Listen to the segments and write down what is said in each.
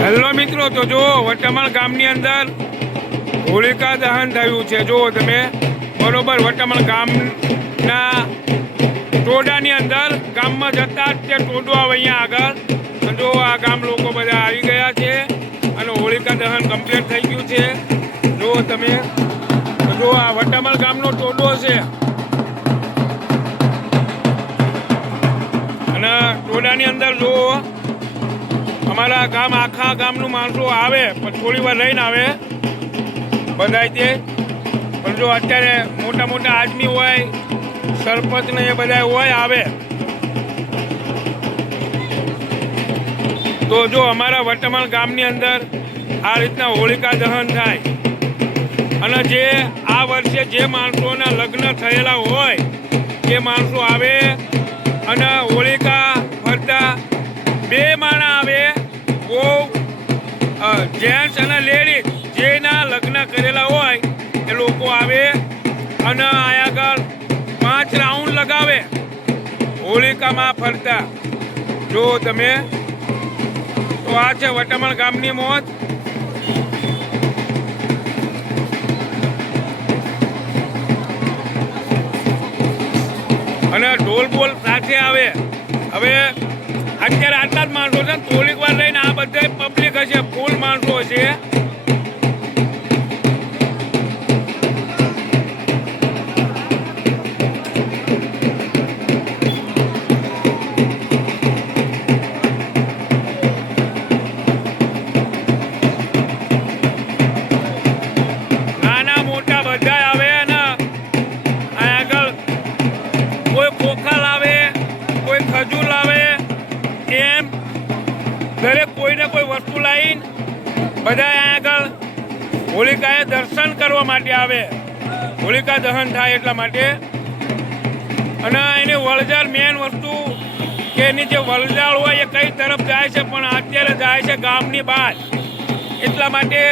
Hello મિત્રો, તો જો વટામણ ગામની અંદર હોલિકા દહન થયું છે. જો તમે બરોબર વટામણ ગામના ટોડાની અંદર ગામમાં જતા તે ટોડો આવે અહીંયા આગળ. જો આ ગામ લોકો બધા આવી ગયા છે અને હોલિકા દહન કમ્પ્લીટ થઈ ગયું છે. જો તમે જો આ વટામણ ગામનો ટોડો છે અને ટોડાની અંદર જો અમારા ગામ આખા ગામનું માણસો આવે પણ થોડી વાર રહીને આવે બધા તે. પણ જો અત્યારે મોટા મોટા આદમી હોય, સરપંચ ને એ બધા હોય આવે તો જો અમારા વટામણ ગામની અંદર આ રીતના હોલિકા દહન થાય. અને જે આ વર્ષે જે માણસોના લગ્ન થયેલા હોય એ માણસો આવે અને હોલિકા ફરતા બે માણા આવે, બહુ જેન્ટ્સ અને લેડીઝ જેના લગ્ન કરેલા હોય એ લોકો આવે અને અહીંયા આગળ 5 રાઉન્ડ લગાવે હોલિકામાં ફરતા. જો તમે તો આ છે વટામણ ગામની મોજ. અને ઢોલ બોલ સાથે આવે. હવે અત્યારે આટલા જ માણસો છે, થોડીક વાર લઈને આ બધા પબ્લિક હશે, ફૂલ માણસો હશે. નાના મોટા બધા આવે અને આગળ કોઈ ખોખા લાવે, કોઈ ખજૂર લાવે, એમ દરેક કોઈને કોઈ વસ્તુ લાવીને બધા આગળ હોલિકાએ દર્શન કરવા માટે આવે, હોલિકા દહન થાય એટલા માટે. અને એની વળજાળ મેન વસ્તુ કે એની જે વળજાળ હોય એ કઈ તરફ જાય છે, પણ અત્યારે જાય છે ગામની બહાર. એટલા માટે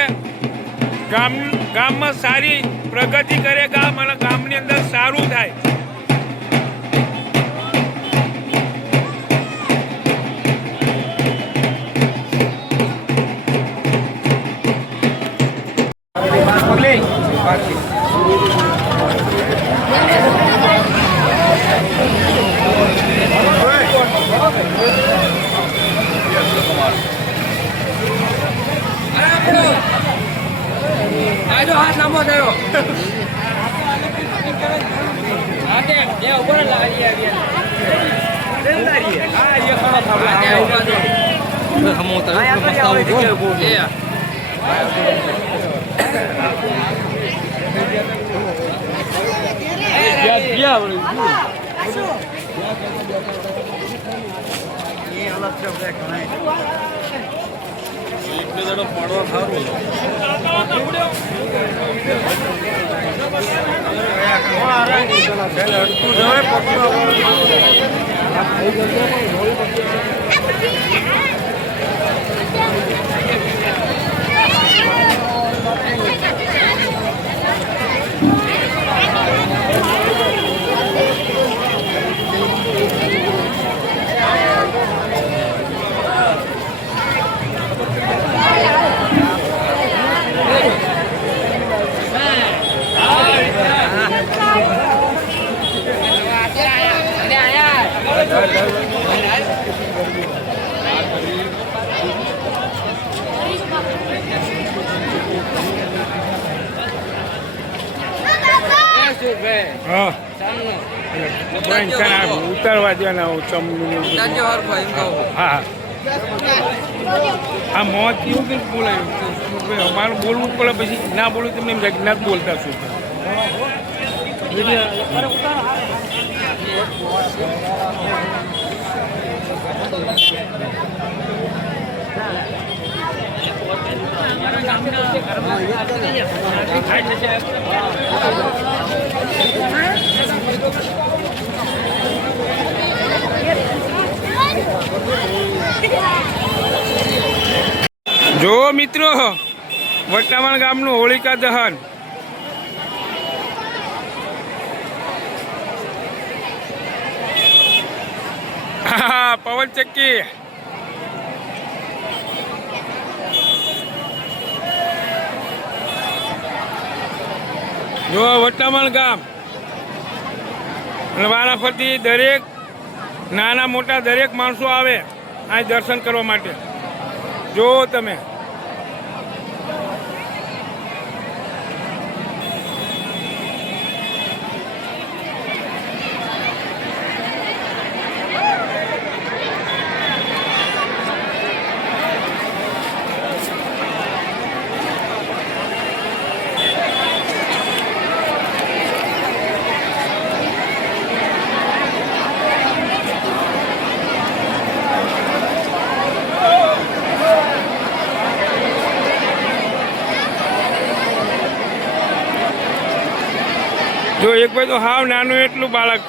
ગામમાં સારી પ્રગતિ કરે ગામ અને ગામની અંદર સારું થાય. હાથ લાંબો થયો. હાથે એ ઉપર લાગી આવી. હા એ ખરો થાબલા. આ ઉભા દે. હમો તો મસ્તાવ જો. એ યા બોલ. એ અલગ છે બ્રેક નહીં. એટલે જડો પડવા ખારું. ઉતારવા દે ને ચમનું. હા આ મોત એવું કંઈક બોલાય અમારું બોલવું જ પડે, પછી ના બોલું તમને એમ જાય ના જ બોલતા શું. જો મિત્રો વટામણ ગામનું હોલિકા દહન હા પવન ચક્કી જો વટામણ ગામ અને વારાફરતી દરેક નાના મોટા દરેક માણસો આવે આ દર્શન કરવા માટે જો તમે જો એક ભાઈ તો હાવ નાનું એટલું બાળક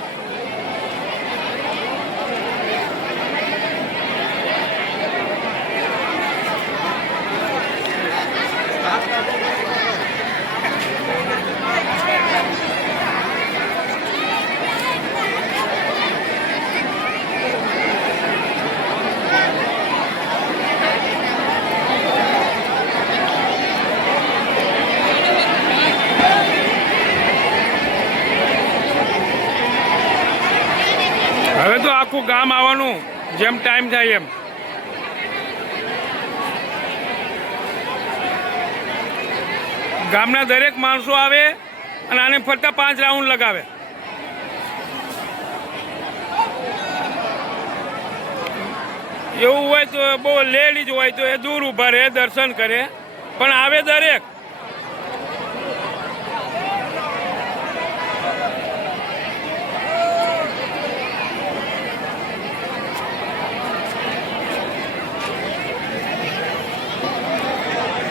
હવે તો આખું ગામ આવવાનું જેમ ટાઈમ થાય એમ ગામના દરેક માણસો આવે અને આને ફરતા 5 રાઉન્ડ લગાવે એવું હોય તો બહુ લેડીઝ હોય તો એ દૂર ઊભા રહે દર્શન કરે પણ આવે દરેક